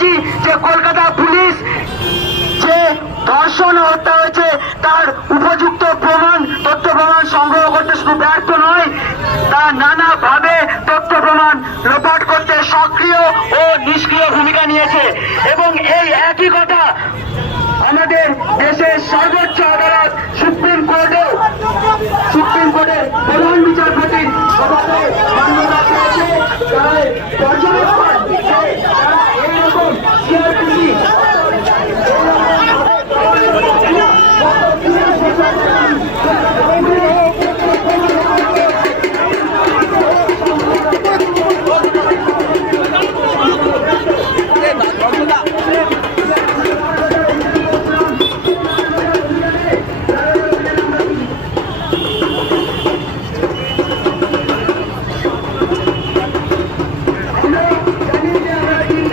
দেখেছি যে কলকাতা পুলিশ যে ধর্ষণ হত্যা হয়েছে তার উপযুক্ত তথ্য প্রমাণ সংগ্রহ করতে শুধু ব্যর্থ নয়, তা নানাভাবে তথ্য প্রমাণ লোপাট করতে সক্রিয় ও নিষ্ক্রিয় ভূমিকা নিয়েছে। এবং এই একই কথা আমাদের দেশের সর্বোচ্চ আদালত